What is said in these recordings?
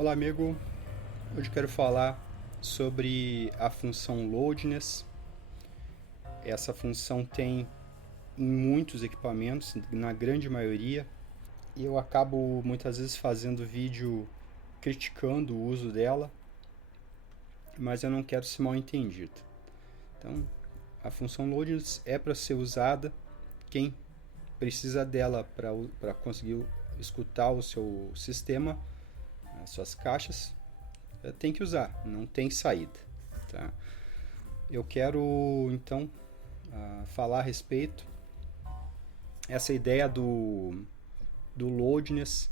Olá, amigo. Hoje quero falar sobre a função loadness. Essa função tem em muitos equipamentos, na grande maioria, e eu acabo muitas vezes fazendo vídeo criticando o uso dela, mas eu não quero ser mal entendido. Então, a função loadness é para ser usada. Quem precisa dela para conseguir escutar o seu sistema, as suas caixas, tem que usar, não tem saída. Tá? Eu quero então falar a respeito essa ideia do loadness.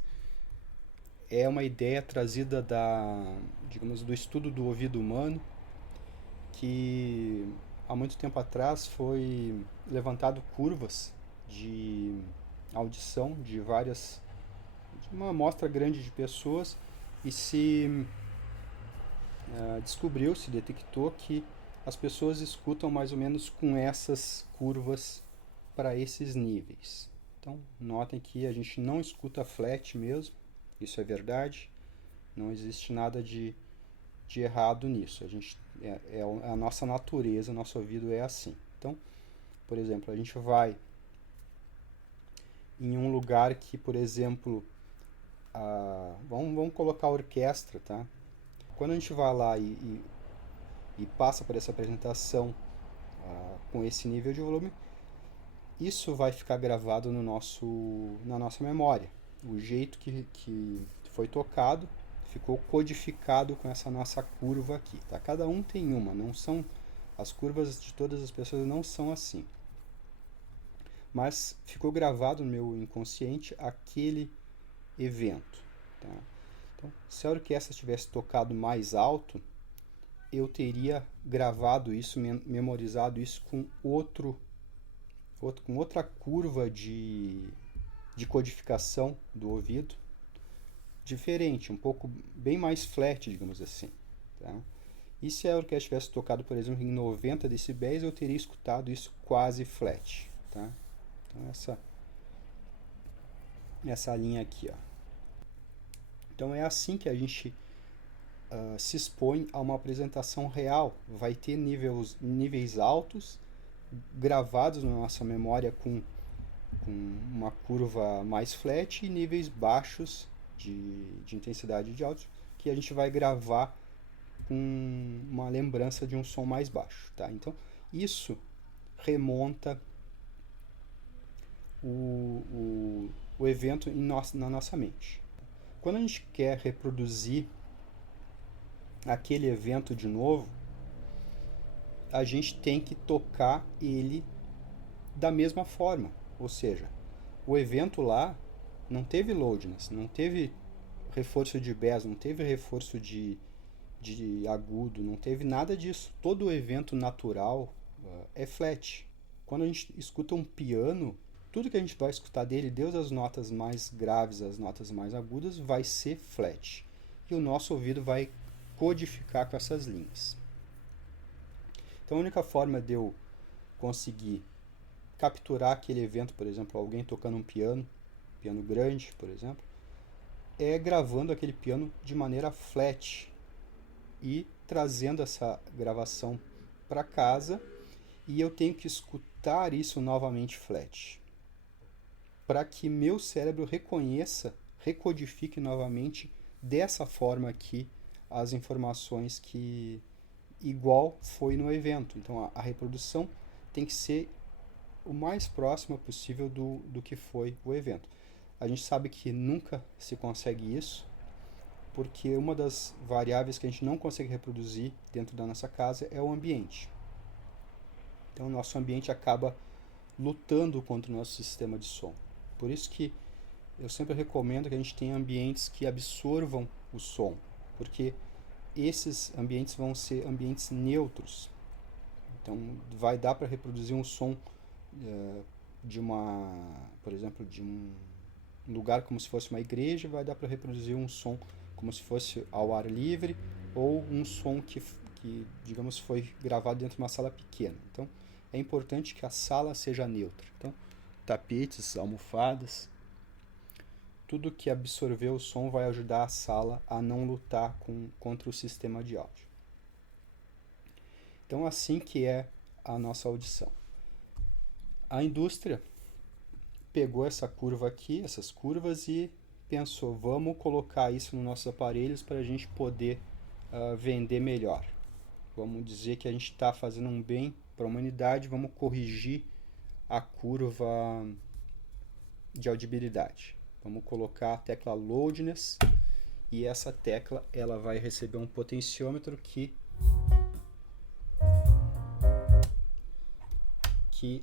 É uma ideia trazida do estudo do ouvido humano, que há muito tempo atrás foi levantado curvas de audição de uma amostra grande de pessoas, e se detectou que as pessoas escutam mais ou menos com essas curvas para esses níveis. Então, notem que a gente não escuta flat mesmo, isso é verdade, não existe nada de errado nisso. É a nossa natureza, nosso ouvido é assim. Então, por exemplo, a gente vai em um lugar que, por exemplo, vamos colocar a orquestra, tá? Quando a gente vai lá e passa por essa apresentação com esse nível de volume, isso vai ficar gravado na nossa memória. O jeito que foi tocado ficou codificado com essa nossa curva aqui. Tá? Cada um tem uma, não são as curvas de todas as pessoas não são assim. Mas ficou gravado no meu inconsciente aquele evento. Tá? Então, se a orquestra tivesse tocado mais alto, eu teria gravado isso, memorizado isso com com outra curva de codificação do ouvido, diferente, um pouco bem mais flat, digamos assim. Tá? E se a orquestra tivesse tocado, por exemplo, em 90 decibéis, eu teria escutado isso quase flat. Tá? Então essa linha aqui. Ó. Então é assim que a gente se expõe a uma apresentação real. Vai ter níveis altos gravados na nossa memória com uma curva mais flat, e níveis baixos de intensidade de áudio que a gente vai gravar com uma lembrança de um som mais baixo. Tá? Então, isso remonta o evento na nossa mente. Quando a gente quer reproduzir aquele evento de novo, a gente tem que tocar ele da mesma forma. Ou seja, o evento lá não teve loudness, não teve reforço de bass, não teve reforço de agudo, não teve nada disso. Todo o evento natural é flat. Quando a gente escuta um piano, tudo que a gente vai escutar dele, desde as notas mais graves às notas mais agudas, vai ser flat. E o nosso ouvido vai codificar com essas linhas. Então a única forma de eu conseguir capturar aquele evento, por exemplo, alguém tocando um piano grande, por exemplo, é gravando aquele piano de maneira flat e trazendo essa gravação para casa, e eu tenho que escutar isso novamente flat, para que meu cérebro reconheça, recodifique novamente dessa forma aqui as informações que igual foi no evento. Então a reprodução tem que ser o mais próxima possível do que foi o evento. A gente sabe que nunca se consegue isso, porque uma das variáveis que a gente não consegue reproduzir dentro da nossa casa é o ambiente. Então o nosso ambiente acaba lutando contra o nosso sistema de som. Por isso que eu sempre recomendo que a gente tenha ambientes que absorvam o som, porque esses ambientes vão ser ambientes neutros. Então vai dar para reproduzir um som por exemplo, de um lugar como se fosse uma igreja, vai dar para reproduzir um som como se fosse ao ar livre, ou um som que, digamos, foi gravado dentro de uma sala pequena. Então é importante que a sala seja neutra. Então, tapetes, almofadas, tudo que absorver o som vai ajudar a sala a não lutar contra o sistema de áudio. Então, assim que é a nossa audição. A indústria pegou essa curva aqui, essas curvas, e pensou, vamos colocar isso nos nossos aparelhos para a gente poder vender melhor. Vamos dizer que a gente está fazendo um bem para a humanidade, vamos corrigir a curva de audibilidade. Vamos colocar a tecla loudness, e essa tecla ela vai receber um potenciômetro que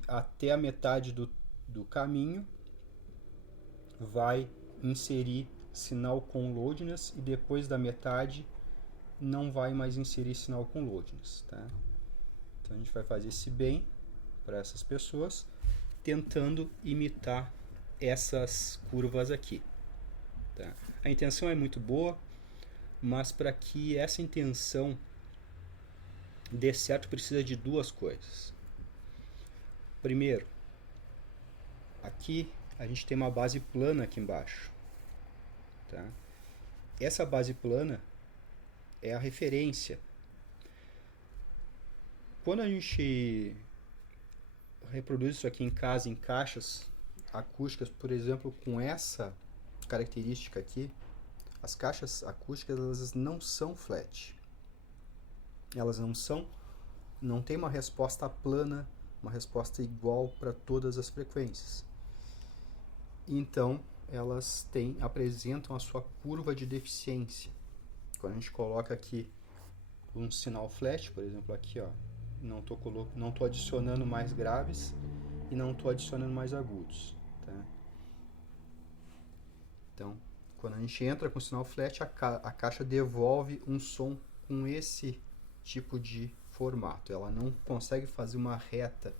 até a metade do caminho vai inserir sinal com loudness, e depois da metade não vai mais inserir sinal com loudness, tá? Então a gente vai fazer esse bem para essas pessoas, tentando imitar essas curvas aqui, tá? A intenção é muito boa, mas para que essa intenção dê certo precisa de duas coisas. Primeiro, aqui a gente tem uma base plana aqui embaixo, tá? Essa base plana é a referência. Quando a gente reproduz isso aqui em casa, em caixas acústicas, por exemplo, com essa característica aqui, as caixas acústicas elas não são flat. Elas não tem uma resposta plana, uma resposta igual para todas as frequências. Então, elas apresentam a sua curva de deficiência. Quando a gente coloca aqui um sinal flat, por exemplo, aqui, ó, não tô adicionando mais graves e não estou adicionando mais agudos, tá? Então, quando a gente entra com o sinal flat, a caixa devolve um som com esse tipo de formato. Ela não consegue fazer uma reta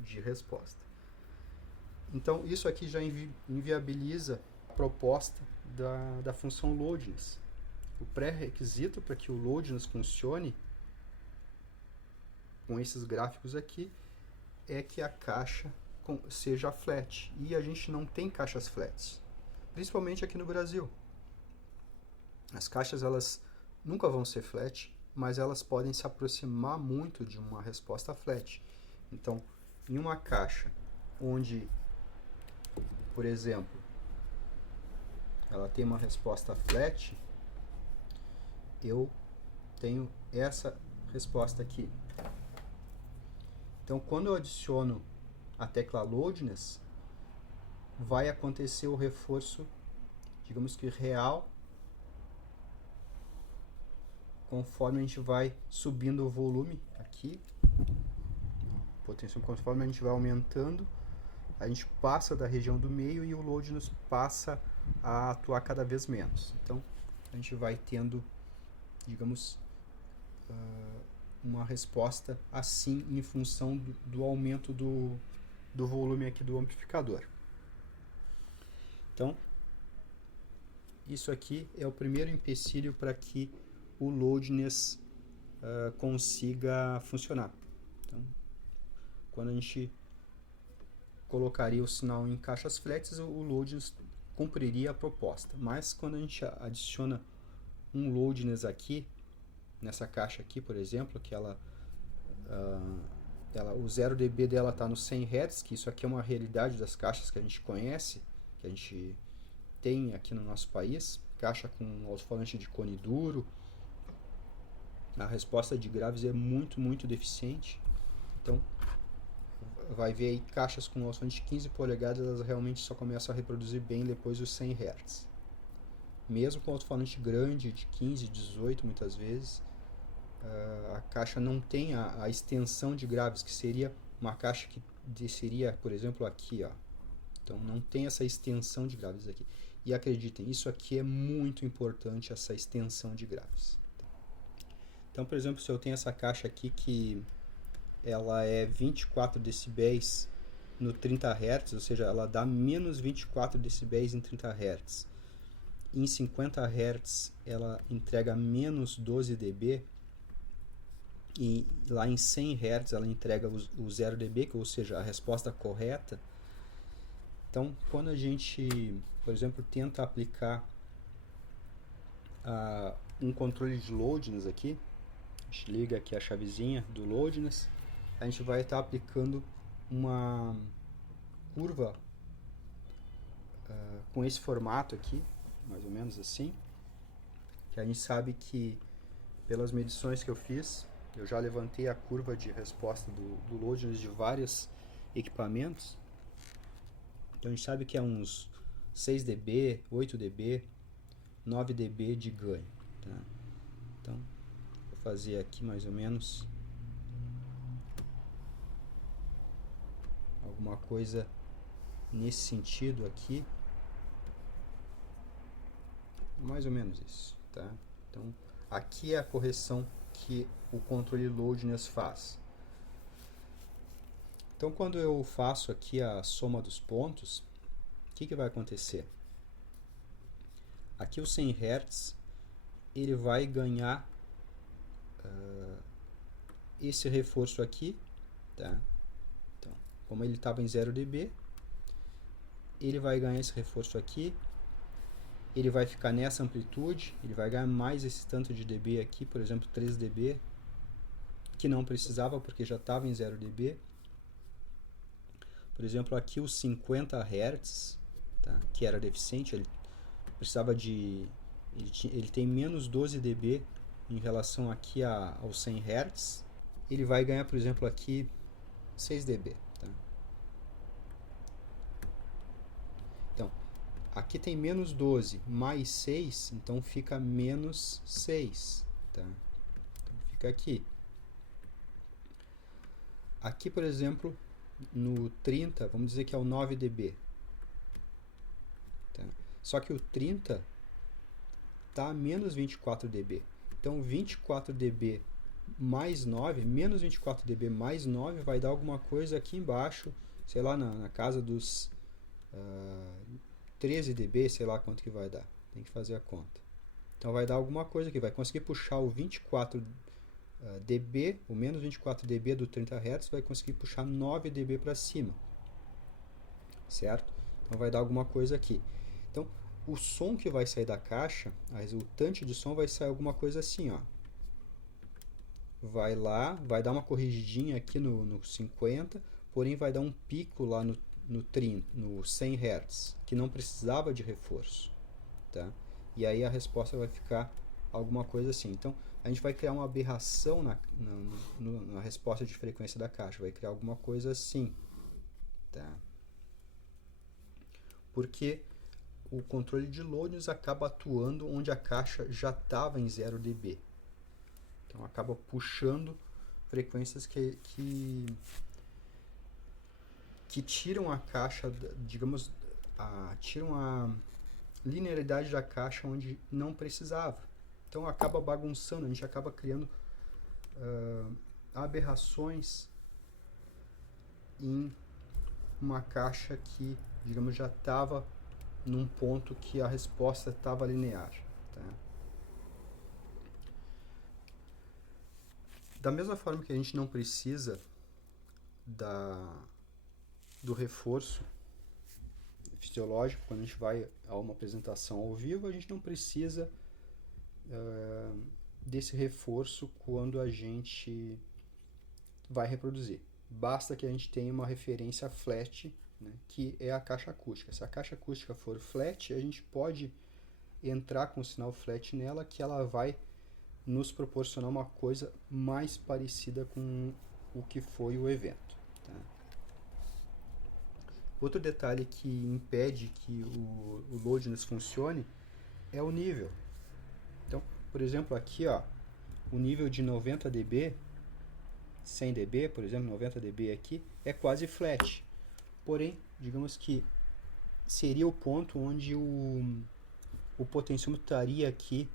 de resposta. Então, isso aqui já inviabiliza a proposta da função loudness. O pré-requisito para que o loudness funcione com esses gráficos aqui é que a caixa seja flat. E a gente não tem caixas flats, principalmente aqui no Brasil. As caixas elas nunca vão ser flat, mas elas podem se aproximar muito de uma resposta flat. Então, em uma caixa onde, por exemplo, ela tem uma resposta flat, eu tenho essa resposta aqui. Então, quando eu adiciono a tecla loudness, vai acontecer o reforço, digamos que real, conforme a gente vai subindo o volume aqui, conforme a gente vai aumentando, a gente passa da região do meio e o loudness passa a atuar cada vez menos. Então, a gente vai tendo, digamos, uma resposta assim em função do aumento do volume aqui do amplificador. Então, isso aqui é o primeiro empecilho para que o loudness consiga funcionar. Então, quando a gente colocaria o sinal em caixas flats, o loudness cumpriria a proposta. Mas quando a gente adiciona um loudness aqui, nessa caixa aqui, por exemplo, que o 0 dB dela está no 100 Hz, que isso aqui é uma realidade das caixas que a gente conhece, que a gente tem aqui no nosso país, caixa com alto-falante de cone duro. A resposta de graves é muito, muito deficiente. Então, vai ver aí caixas com alto-falante de 15 polegadas, elas realmente só começam a reproduzir bem depois dos 100 Hz. Mesmo com alto-falante grande, de 15, 18 muitas vezes, a caixa não tem a extensão de graves, que seria uma caixa que desceria, por exemplo, aqui, ó. Então não tem essa extensão de graves aqui. E acreditem, isso aqui é muito importante, essa extensão de graves. Então, por exemplo, se eu tenho essa caixa aqui que ela é 24 decibéis no 30 Hz, ou seja, ela dá menos 24 decibéis em 30 Hz. Em 50 Hz ela entrega menos 12 dB. E lá em 100 Hz ela entrega o 0 dB, ou seja, a resposta correta. Então, quando a gente, por exemplo, tenta aplicar um controle de loadness aqui, a gente liga aqui a chavezinha do loadness, a gente vai estar aplicando uma curva com esse formato aqui, mais ou menos assim, que a gente sabe que pelas medições que eu fiz, eu já levantei a curva de resposta do loadness de vários equipamentos. Então a gente sabe que é uns 6 dB, 8 dB, 9 dB de ganho. Tá? Então, vou fazer aqui mais ou menos alguma coisa nesse sentido aqui. Mais ou menos isso. Tá? Então, aqui é a correção que o controle loadness faz. Então, quando eu faço aqui a soma dos pontos, o que vai acontecer? Aqui o 100 Hz ele vai ganhar esse reforço aqui, tá? Então, como ele estava em 0 dB, ele vai ganhar esse reforço aqui, ele vai ficar nessa amplitude, ele vai ganhar mais esse tanto de dB aqui, por exemplo 3 dB, que não precisava porque já estava em 0 dB. Por exemplo, aqui os 50 Hz, tá? Que era deficiente, ele precisava de... Ele tem menos 12 dB em relação aqui aos 100 Hz. Ele vai ganhar, por exemplo, aqui 6 dB. Tá? Então, aqui tem menos 12 mais 6, então fica menos 6. Tá? Então, fica aqui. Aqui, por exemplo, no 30, vamos dizer que é o 9 dB. Tá? Só que o 30 está a menos 24 dB. Então, 24 dB mais 9, menos 24 dB mais 9 vai dar alguma coisa aqui embaixo, sei lá, na casa dos 13 dB, sei lá quanto que vai dar. Tem que fazer a conta. Então, vai dar alguma coisa aqui. Vai conseguir puxar o 24 dB, o menos 24 dB do 30 Hz, vai conseguir puxar 9 dB para cima. Certo? Então, vai dar alguma coisa aqui. Então, o som que vai sair da caixa, a resultante de som vai sair alguma coisa assim, ó. Vai lá, vai dar uma corrigidinha aqui no 50, porém vai dar um pico lá no 30, no 100 Hz, que não precisava de reforço. Tá? E aí a resposta vai ficar alguma coisa assim. Então, a gente vai criar uma aberração na resposta de frequência da caixa, vai criar alguma coisa assim. Tá? Porque o controle de loadness acaba atuando onde a caixa já estava em 0 dB. Então, acaba puxando frequências que tiram a caixa, digamos, tiram a linearidade da caixa onde não precisava. Então, acaba bagunçando, a gente acaba criando aberrações em uma caixa que, digamos, já estava num ponto que a resposta estava linear. Tá? Da mesma forma que a gente não precisa do reforço fisiológico, quando a gente vai a uma apresentação ao vivo, a gente não precisa desse reforço quando a gente vai reproduzir. Basta que a gente tenha uma referência flat, né, que é a caixa acústica. Se a caixa acústica for flat, a gente pode entrar com o sinal flat nela, que ela vai nos proporcionar uma coisa mais parecida com o que foi o evento. Tá? Outro detalhe que impede que o loadness funcione é o nível. Então, por exemplo, aqui, ó, o nível de 90 dB, 100 dB, por exemplo, 90 dB aqui, é quase flat. Porém, digamos que seria o ponto onde o potenciômetro estaria aqui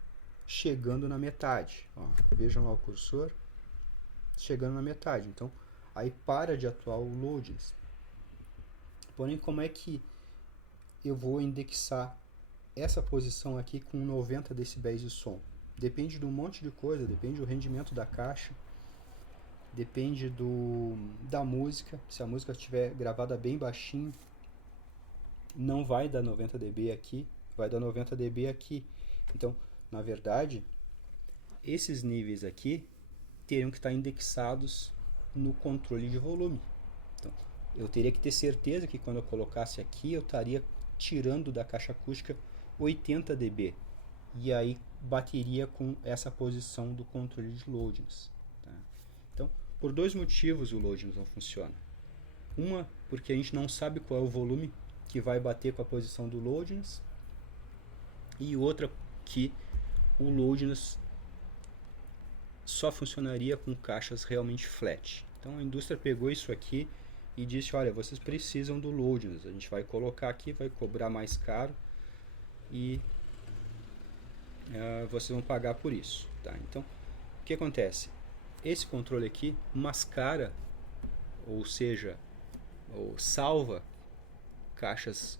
chegando na metade. Ó, vejam lá o cursor, chegando na metade. Então, aí para de atuar o loadness. Porém, como é que eu vou indexar essa posição aqui com 90 decibéis de som? Depende de um monte de coisa, depende do rendimento da caixa, depende da música, se a música estiver gravada bem baixinho, não vai dar 90 dB aqui, vai dar 90 dB aqui. Então, na verdade, esses níveis aqui teriam que estar indexados no controle de volume. Então, eu teria que ter certeza que quando eu colocasse aqui, eu estaria tirando da caixa acústica 80 dB. E aí bateria com essa posição do controle de loadings. Tá? Então, por dois motivos o loadings não funciona. Uma, porque a gente não sabe qual é o volume que vai bater com a posição do loadings. E outra, que o loadings só funcionaria com caixas realmente flat. Então a indústria pegou isso aqui e disse, olha, vocês precisam do loadings, a gente vai colocar aqui, vai cobrar mais caro e vocês vão pagar por isso. Tá? Então, o que acontece? Esse controle aqui mascara, ou seja, ou salva caixas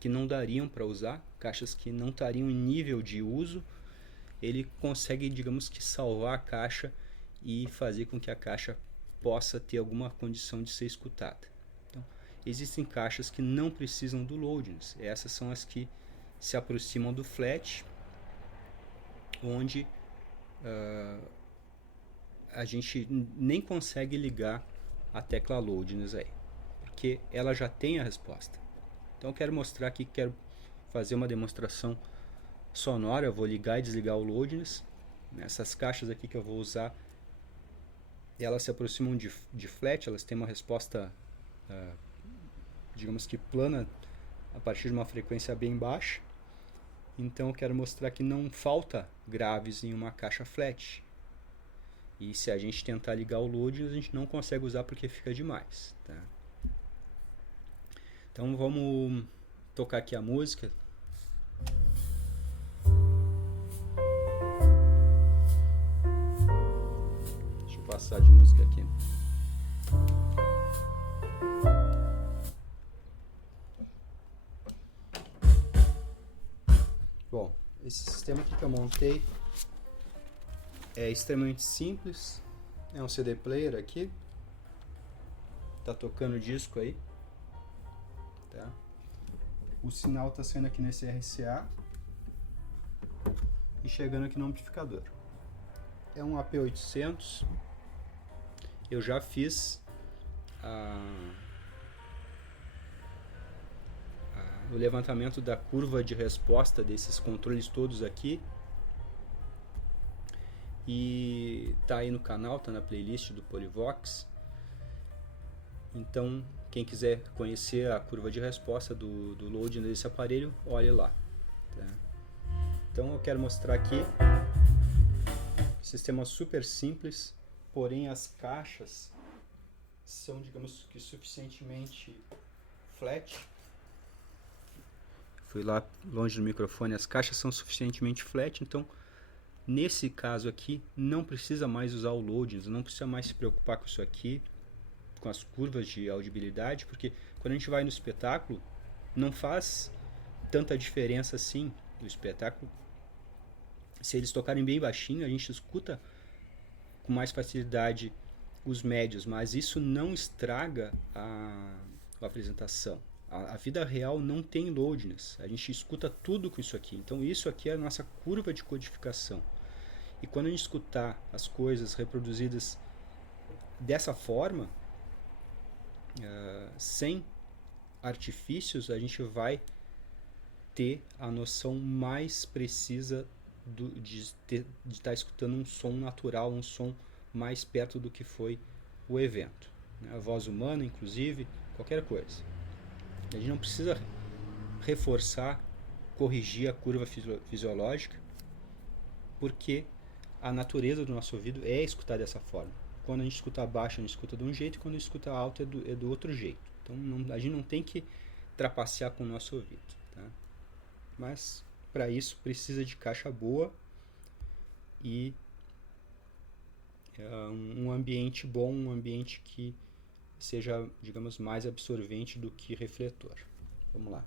que não dariam para usar, caixas que não estariam em nível de uso. Ele consegue, digamos que, salvar a caixa e fazer com que a caixa possa ter alguma condição de ser escutada. Então, existem caixas que não precisam do loadings. Essas são as que se aproximam do flat, onde a gente nem consegue ligar a tecla loadings aí, porque ela já tem a resposta. Então eu quero mostrar aqui, quero fazer uma demonstração sonora. Eu vou ligar e desligar o loadings. Essas caixas aqui que eu vou usar, elas se aproximam de flat, elas têm uma resposta, digamos que plana, a partir de uma frequência bem baixa. Então eu quero mostrar que não falta graves em uma caixa flat. E se a gente tentar ligar o loadings, a gente não consegue usar porque fica demais. Tá? Então vamos tocar aqui a música. Deixa eu passar de música aqui. Bom, esse sistema aqui que eu montei é extremamente simples. É um CD player aqui. Tá tocando disco aí. Tá? O sinal está saindo aqui nesse RCA e chegando aqui no amplificador. É um AP800. Eu já fiz o levantamento da curva de resposta desses controles todos aqui. E tá aí no canal, tá na playlist do Polivox. Então, quem quiser conhecer a curva de resposta do loading desse aparelho, olhe lá. Tá? Então eu quero mostrar aqui sistema super simples, porém as caixas são, digamos que, suficientemente flat. Fui lá longe do microfone, as caixas são suficientemente flat, então nesse caso aqui não precisa mais usar o loadings, não precisa mais se preocupar com isso aqui, com as curvas de audibilidade, porque quando a gente vai no espetáculo não faz tanta diferença assim. O espetáculo, se eles tocarem bem baixinho, a gente escuta com mais facilidade os médios, mas isso não estraga a apresentação. A vida real não tem loadings, a gente escuta tudo com isso aqui. Então isso aqui é a nossa curva de codificação. E quando a gente escutar as coisas reproduzidas dessa forma, sem artifícios, a gente vai ter a noção mais precisa de estar escutando um som natural, um som mais perto do que foi o evento. A voz humana, inclusive, qualquer coisa. A gente não precisa reforçar, corrigir a curva fisiológica, porque a natureza do nosso ouvido é escutar dessa forma. Quando a gente escuta baixo, a gente escuta de um jeito, e quando a gente escuta alto, é do outro jeito. Então a gente não tem que trapacear com o nosso ouvido. Tá? Mas para isso precisa de caixa boa e um ambiente bom, um ambiente que seja, digamos, mais absorvente do que refletor. Vamos lá.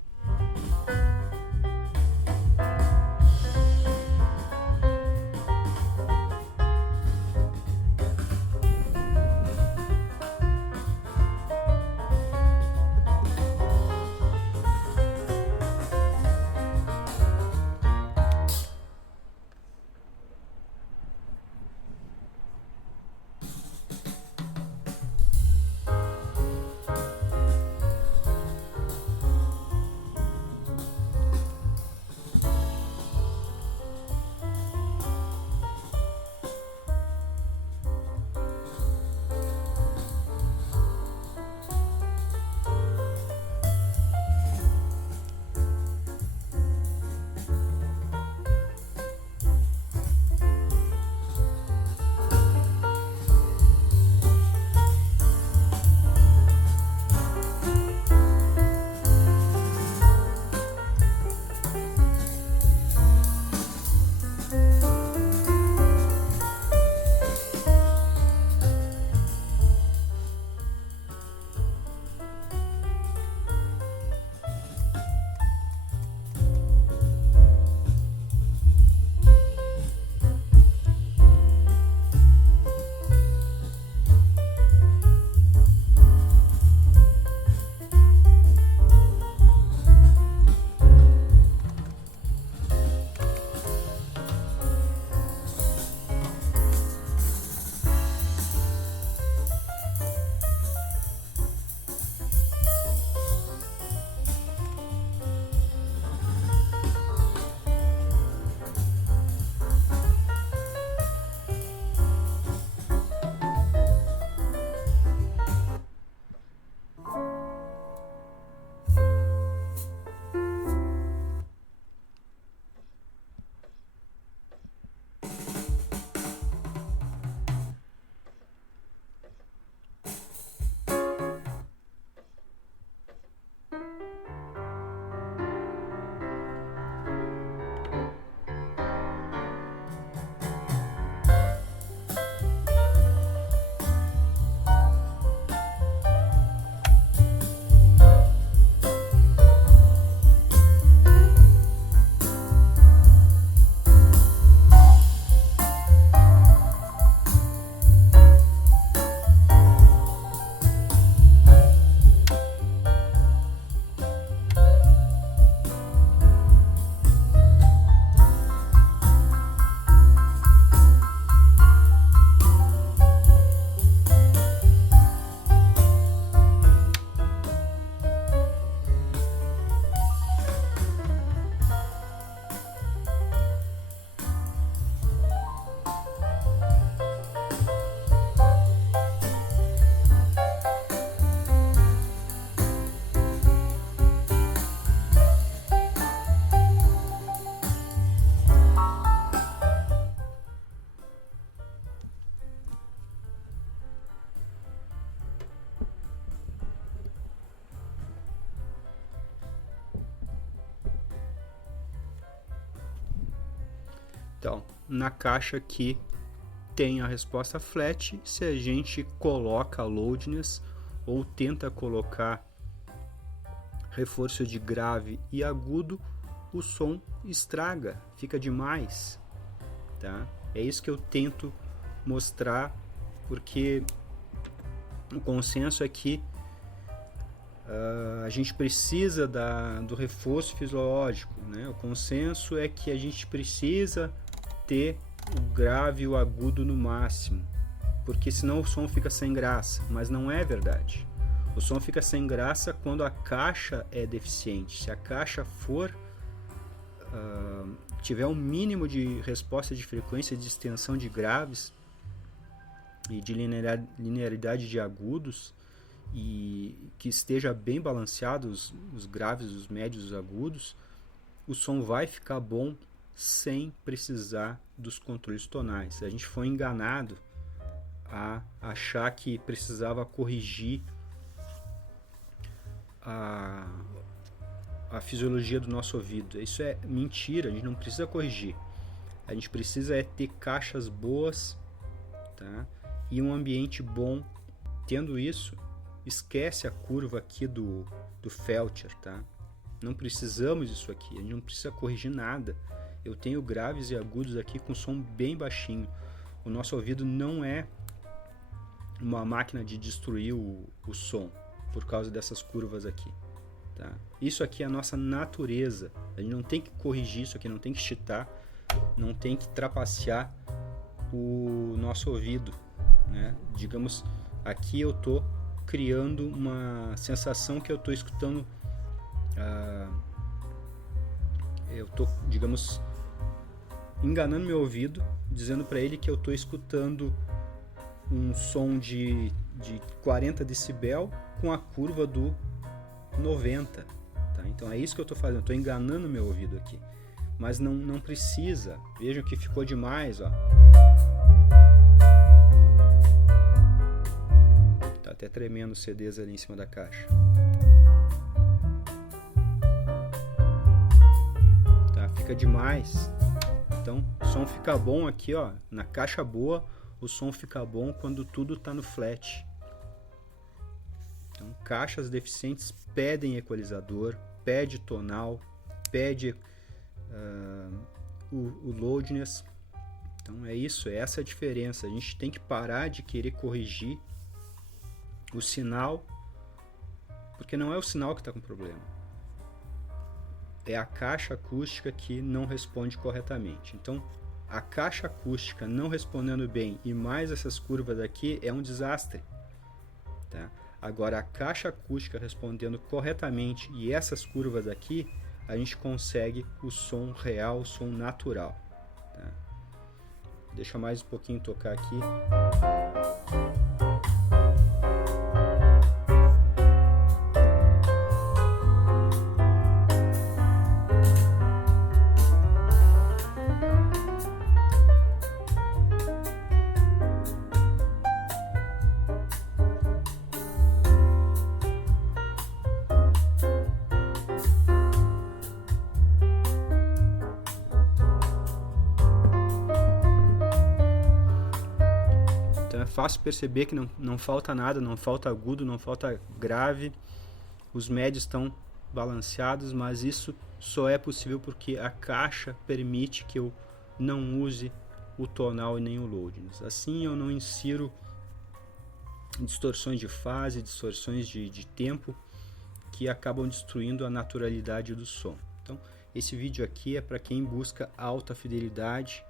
Então, na caixa aqui tem a resposta flat. Se a gente coloca loudness ou tenta colocar reforço de grave e agudo, o som estraga, fica demais, tá? É isso que eu tento mostrar, porque o consenso é que a gente precisa do reforço fisiológico, né? O consenso é que a gente precisa ter o grave e o agudo no máximo, porque senão o som fica sem graça, mas não é verdade. O som fica sem graça quando a caixa é deficiente. Se a caixa tiver um mínimo de resposta de frequência de extensão de graves e de linearidade de agudos, e que esteja bem balanceado os graves, os médios, os agudos, o som vai ficar bom sem precisar dos controles tonais. Se a gente foi enganado a achar que precisava corrigir a fisiologia do nosso ouvido, isso é mentira. A gente não precisa corrigir, a gente precisa ter caixas boas, tá? E um ambiente bom. Tendo isso, esquece a curva aqui do Felcher, tá? Não precisamos disso aqui, a gente não precisa corrigir nada. Eu tenho graves e agudos aqui com som bem baixinho. O nosso ouvido não é uma máquina de destruir o som por causa dessas curvas aqui, tá? Isso aqui é a nossa natureza. A gente não tem que corrigir isso aqui, não tem que cheatar, não tem que trapacear o nosso ouvido, né? Digamos, aqui eu tô criando uma sensação que eu tô escutando, eu tô, digamos, enganando meu ouvido, dizendo para ele que eu tô escutando um som de 40 decibel com a curva do 90, tá? Então é isso que eu tô fazendo, eu tô enganando meu ouvido aqui, mas não precisa. Vejam que ficou demais, ó. Tá até tremendo os CDs ali em cima da caixa. Tá, fica demais. Então, o som fica bom aqui, ó, na caixa boa. O som fica bom quando tudo tá no flat. Então, caixas deficientes pedem equalizador, pede tonal, pede o loudness. Então é isso, é essa a diferença. A gente tem que parar de querer corrigir o sinal, porque não é o sinal que está com problema, é a caixa acústica que não responde corretamente. Então, a caixa acústica não respondendo bem e mais essas curvas aqui é um desastre, tá? Agora, a caixa acústica respondendo corretamente e essas curvas aqui, a gente consegue o som real, o som natural, tá? Deixa mais um pouquinho tocar aqui. Fácil perceber que não falta nada, não falta agudo, não falta grave, os médios estão balanceados, mas isso só é possível porque a caixa permite que eu não use o tonal e nem o loudness. Assim eu não insiro distorções de fase, distorções de tempo que acabam destruindo a naturalidade do som. Então esse vídeo aqui é para quem busca alta fidelidade.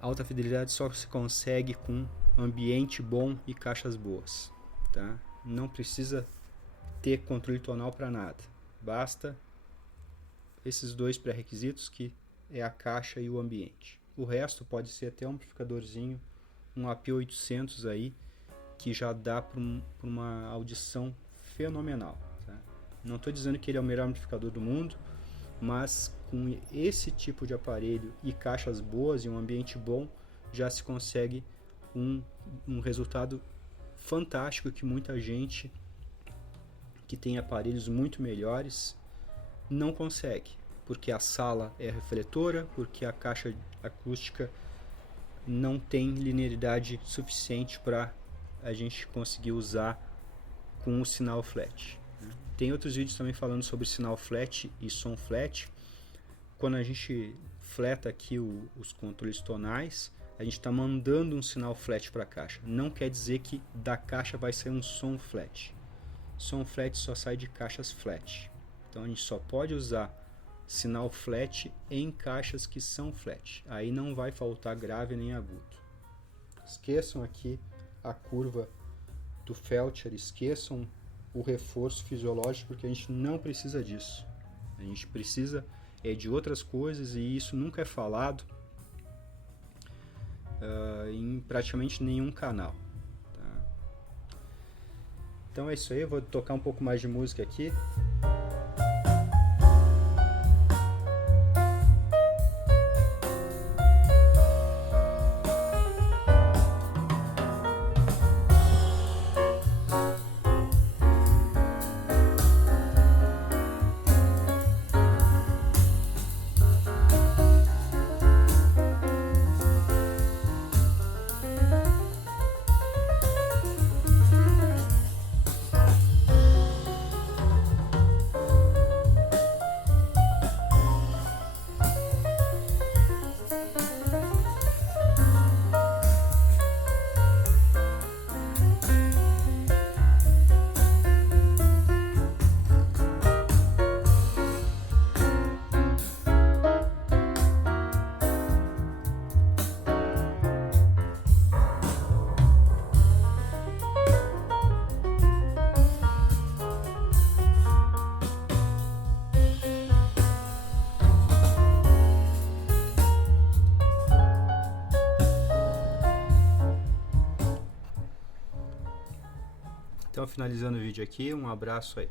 Alta fidelidade só se consegue com ambiente bom e caixas boas, tá? Não precisa ter controle tonal para nada. Basta esses dois pré-requisitos, que é a caixa e o ambiente. O resto pode ser até um amplificadorzinho, um AP800 aí, que já dá para uma audição fenomenal, tá? Não estou dizendo que ele é o melhor amplificador do mundo, mas com esse tipo de aparelho e caixas boas e um ambiente bom, já se consegue um resultado fantástico que muita gente que tem aparelhos muito melhores não consegue. porque a sala é refletora, porque a caixa acústica não tem linearidade suficiente para a gente conseguir usar com o sinal flat. Tem outros vídeos também falando sobre sinal flat e som flat. Quando a gente fleta aqui os controles tonais, a gente está mandando um sinal flat para a caixa. Não quer dizer que da caixa vai sair um som flat. Som flat só sai de caixas flat. Então a gente só pode usar sinal flat em caixas que são flat. Aí não vai faltar grave nem agudo. Esqueçam aqui a curva do Felcher, esqueçam o reforço fisiológico, porque a gente não precisa disso. A gente precisa de outras coisas, e isso nunca é falado em praticamente nenhum canal. Tá? Então é isso aí, eu vou tocar um pouco mais de música aqui. Então, finalizando o vídeo aqui, um abraço aí.